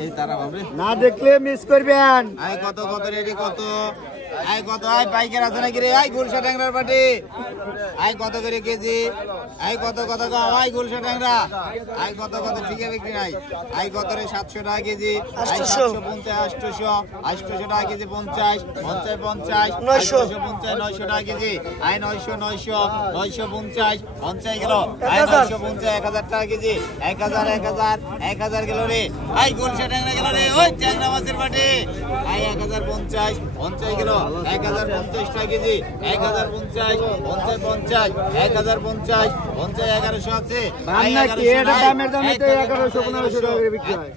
এই তারা ভাবে না দেখলে মিস করবেন। আই কত কত রেডি কত আই কত আই পাইকার আছে নাকি রে আই গুলশা ট্যাংরার পাটি আই কত করে কেজি আই কত কত আই গুলশা ট্যাংরা আই কত কত ঠিক বিক্রি নাই আই কত রে 700 টাকা কেজি আই 750 800 টাকা কেজি 50 50 50 950 900 টাকা কেজি আই 900 950 50 গেল আই 950 1000 টাকা কেজি 1000 গেল রে আই গুলশা ট্যাংরা গেল রে ওই ট্যাংরা মাছের পাটি আই 1050 50 গেল 1050 টাকা কেজি 1050 50 50 1050 50 1100 আছে দাম নাকি এটা দামের দামে তো 1100 1500 টাকা করে বিক্রি হয়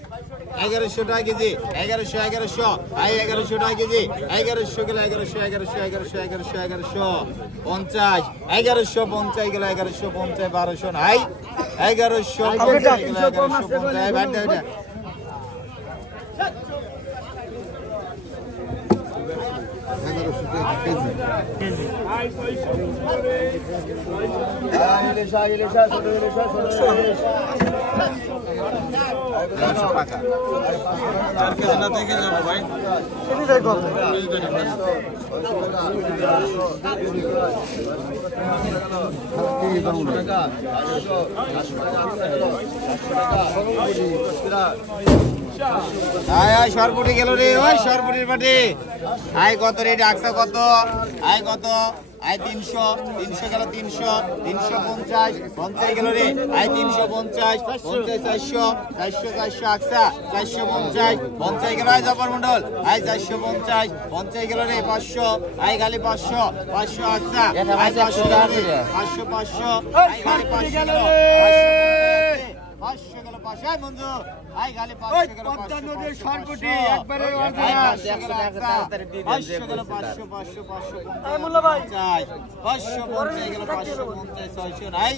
1100 টাকা কেজি 1100 আই 1100 টাকা কেজি 1100 গেল 1100 50 1150 গেল 1150 1200 নাই 1150 গেল 1150 বাদ দাও এটা সরপুটি গেল রে ওই সরপুটির পাটি আই কত রে ডাকছা কত আই কত আই 300 গেল 350 50 গেল রে আই 350 400 আকসা 450 50 গেল আই জফর মন্ডল আই 450 50 গেল রে 500 আই গালি 500 আকসা আই 500 আই গালি 500 গেল 500 গেল 500 বন্ধু আই গালি 500 গেল 55 সরপুটি একবারে 500 গেল 500 এই মোল্লা ভাই 550 গেল 550 600 নাই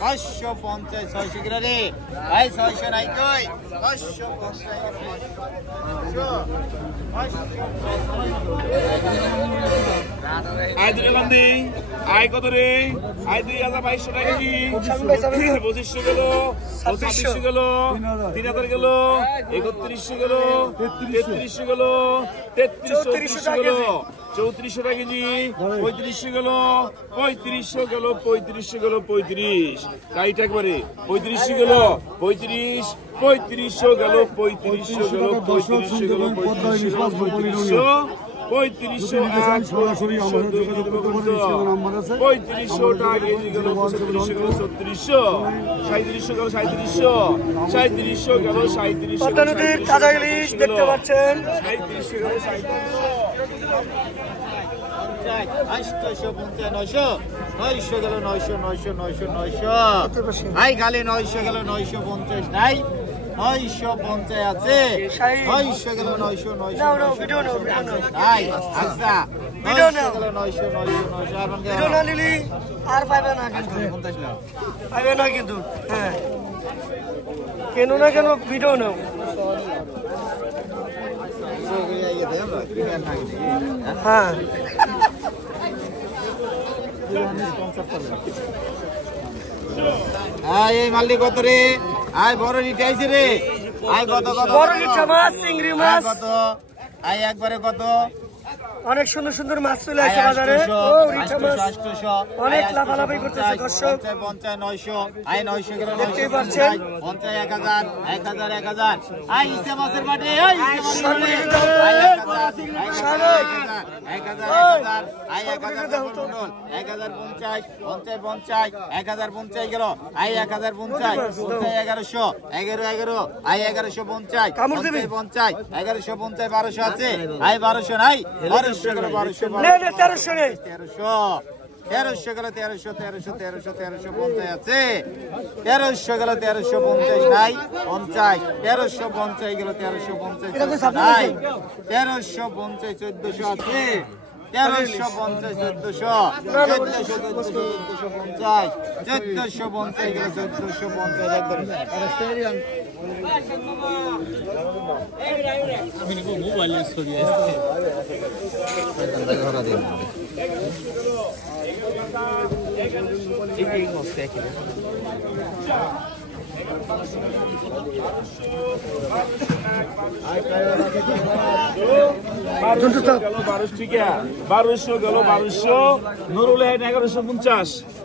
550 600 গেল রে আই 600 নাই কই 550 আই দুটো গান্ধী আই কত রে আই 2200 টাকা কেজি 2500 গেল 2500 গেল 3000 গেল 3100 গেল 3300 গেল 3300 গেল 3400 টাকা কেজি 3500 গেল 3500 গেল 3500 গেল 35 রাইট একবারে 3500 গেল 35 3500 গেল 3500 গেল 3500 গেল 3500 3500 সরাসরি আমাদের যোগাযোগ করতে পারেন স্ক্রিনে নাম্বার আছে 3500 টাকা কেজি গেল 3500 গেল 3600 3700 গেল 3700 3700 গেল 3700 পদ্মানদীর তাজা ইলিশ দেখতে পাচ্ছেন 3700 গেল 900 গেল 900 আই খালি 900 গেল 950 নাই 950 আছে 900 গেল 900 নাই আচ্ছা ভিডিও নাও 900 আর ভিডিও না নিলি আর পাবে না পাবে না কিন্তু হ্যাঁ কেন না কেন ভিডিও নাও হ্যাঁ এই মাল্লি কত রে আই বড় রিটা আইছে রে আই কত কত বড় রিটা মাছ চিংড়ি মাছ কত আই একবারে কত অনেক সুন্দর সুন্দর মাছ চলে আসছে বাজারে ও রিটা মাছ অনেক লাফালাফি করতেছে দর্শক 50 900 আই 900 গেল দেখতেই পাচ্ছেন 50 1000 আই ইসে মাছের বাটে এই আই 1050 গেল আই 1050 1100 আই 1150 1200 আছে আই 1200 নাই 1200 গেল 1200 1300 রে 1300 গেল 1350 আছে 1300 গেল 1350 নাই 50 1350 গেল 1350 নাই 1350 1400 আছে 1350 1450 গেল 1450 একবারে মোবাইল ছবি আছে ধরা দিন বারোশো গেল 1200 নুরুল হাইন 1150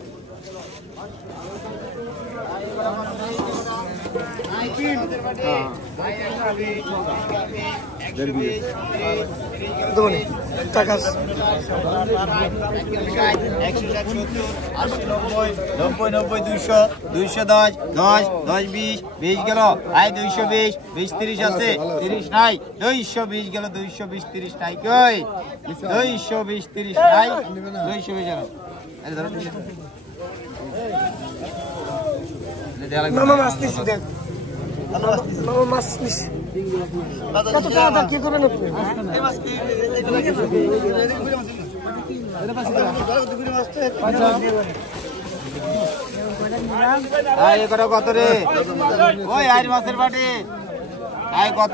90 200 210 10 10 20 20 গেল আই 220 20 30 আছে 30 নাই 220 গেল 220 30 নাই কই 220 30 নাই 220 জানো আরে ধরো মামা মাছ নিছি দেন মামা মাছ নিছি কত টাকা কি করবেন আপনি এই মাছ কি আই কত রে ওই আই মাছের বাটি আই কত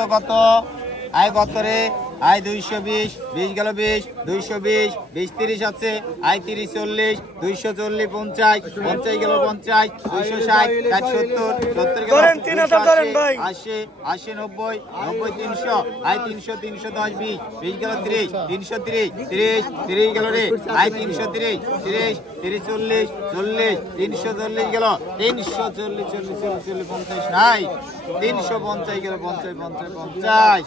আই কত রে আই 220 20 গেল 20 220 20 30 আছে আই 30 40 240 50 50 গেল 50 260 70 70 গেল 80 80 90 90 300 আই 300 310 20 20 গেল 30 330 30 30 গেল রে আই 330 30 30 40 40 340 গেল 340 40 50 নাই 350 গেল 50 50 50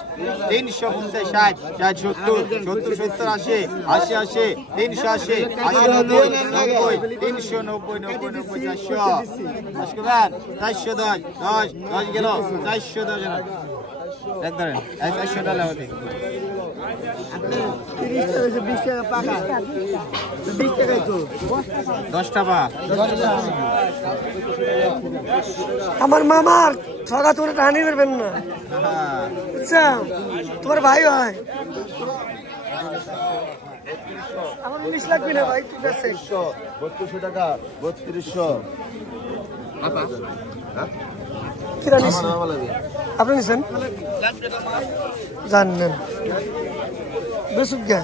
350 60 70 70 70 80 80 380 80 90 90 390 90 90 400 আসবেন 410 10 10 গেল 410 এক ধরেন 400 টাকা লাগবে 30 টাকা 20 টাকা পাকা 20 টাকাই তো 10 টাকা আমার মামার ছড়া তোমরা টানি পারবেন না আচ্ছা তোমার ভাই হয় আমার 19 লাগবে না ভাই ঠিক আছে 3200 টাকা 3200 কিরা নিছেন আপনি নিছেন জানেন বেসুক গা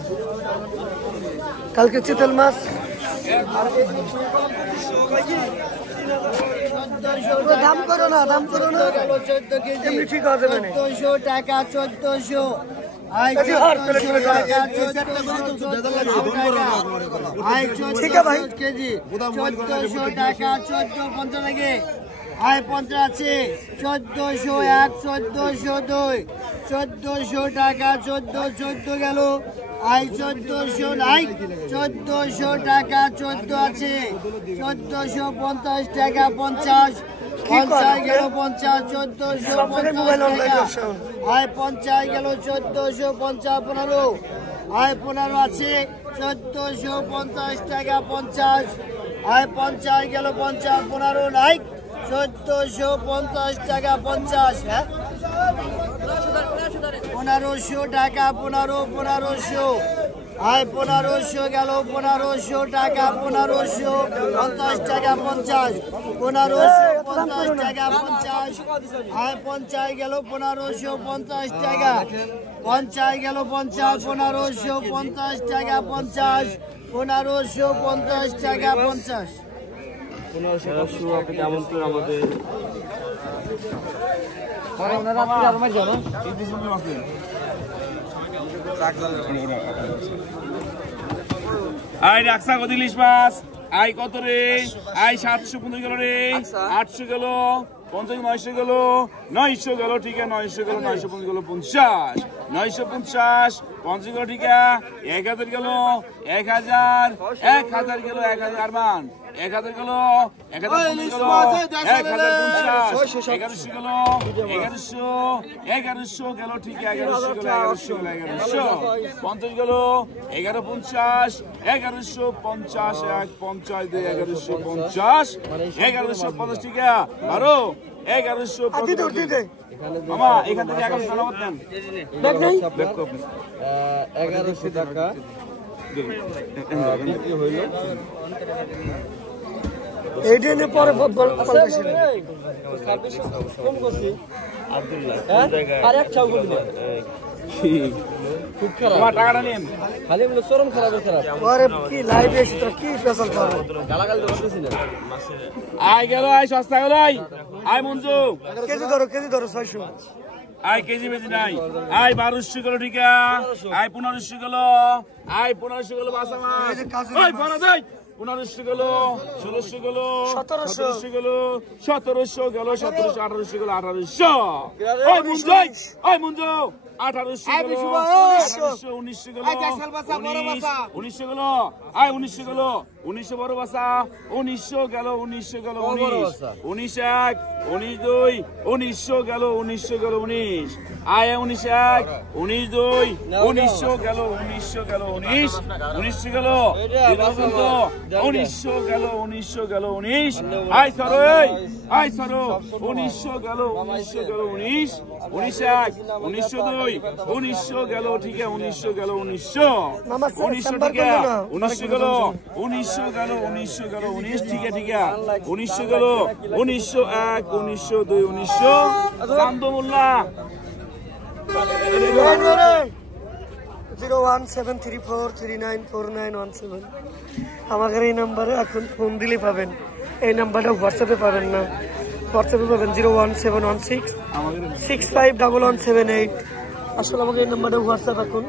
কালকে চিতল মাছ দাম করো না এমনি ঠিক আছে মানে 1400 টাকা 1400 ঠিক আছে ভাই কেজি 1400 টাকা 1450 লাগে আয় 50 আছে 1400 1 1402 1400 টাকা 14 গেল আই 1400 নাই 1400 টাকা 14 আছে 1450 টাকা 50 50 গেল 50 1450 টাকা আয় 50 গেল 1450 15 আয় 15 আছে 1450 টাকা 50 আয় 50 গেল 50 15 নাই 1450 টাকা 50 হ্যাঁ 1500 টাকা 1500 আয় 1500 গেল 1500 টাকা 1500 50 টাকা 50 1550 টাকা 50 আয় 50 গেল 1550 টাকা 50 গেল 50 1550 টাকা 50 1550 টাকা 50 1500 আপনি আমন্ত্রণ আমাদের আই রাখসা কত ইলিশ মাছ আই কত রে আই 750 গেল রে 800 গেল 50 900 গেল 900 গেল ঠিক আছে 900 গেল 950 গেল 50 950 50 গেল ঠিক আছে 1000 গেল 1000 1000 গেল 1000 আরমান 1000 গেল 1000 গেল 1050 1100 গেল 1100 গেল ঠিক আছে 1100 গেল 1100 50 গেল 1150 1150 150 1150 1150 ঠিক আছে 12 1150 মামা এখান থেকে 1100 সালামত দেন ব্যাগ নেই 1100 টাকা বিক্রি হইল এইটা নিয়ে পরে বলতেছিল কম করছি আব্দুল্লাহ কোন জায়গায় আর এক চাউ বলি তোমার টাকাটা নিন। আরে কি লাইভ এসে তো কি পেছাল করো আয় গেল, আয় সস্তা গেল, আয় মঞ্জু, কেজি ধরো 600 আয় কেজি বেজি নাই, আয় 1200 গেল, ঠিক আয় 1500 গেল, আয় 1500 গেল, বাসা মাছ, আয় বড় দেই 1500 গেল, 1600 গেল, 1700 গেল, 1700 গেল, 1700, 1800 গেল, 1800, আয় মঞ্জু, আয় মঞ্জু, 1800 গেল, 1800, 1900 গেল, 1900 গেল, আয় 1900 গেল, 1900 বড় বাসা, 1900 গেল, 1900 গেল, 19, 19 1, 19 2, 1900 গেল, 1900 গেল, 19, আয় 19 1, 19 2, 1900 গেল, 1900 গেল, 19, 1900 গেল, 1900 গেল, 1900 গেল, 19, আয় সরো, আয় সরো, 1900 গেল, 1900 গেল, 19, 19 1, 1900 2, 1900 গেল, ঠিক আছে, 1900 গেল, 1900, 1900 ঠিক আছে, 1900 গেল, 1900 গেল, 1900 গেল, 19, ঠিক আছে, ঠিক আছে, 1900 গেল, 1900 1, 1900 2, 1900, চান্দমোল্লা 01734394917 আমাদের এই নাম্বারে এখন ফোন দিলে পাবেন। এই নাম্বারটা হোয়াটসঅ্যাপে পাবেন না, হোয়াটসঅ্যাপে পাবেন 01716651178। আসলে আমাকে এই নাম্বারটা হোয়াটসঅ্যাপ এখন।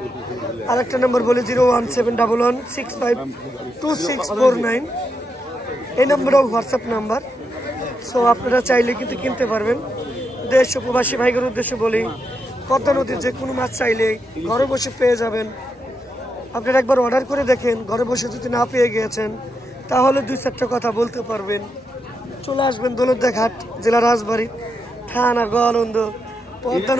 আরেকটা নাম্বার বলি 01711652649, এই নাম্বারটাও হোয়াটসঅ্যাপ নাম্বার। সো আপনারা চাইলে কিন্তু কিনতে পারবেন। দেশ ও প্রবাসী ভাইদের উদ্দেশ্যে বলি, পদ্মা নদীর যে কোনো মাছ চাইলে ঘরে বসে পেয়ে যাবেন। আপনারা একবার অর্ডার করে দেখেন, ঘরে বসে যদি না পেয়ে গিয়েছেন তাহলে 2-4টা কথা বলতে পারবেন। চলে আসবেন দৌলতদিয়া ঘাট, জেলা রাজবাড়ী, থানা গোয়ালন্দ, পদ্মা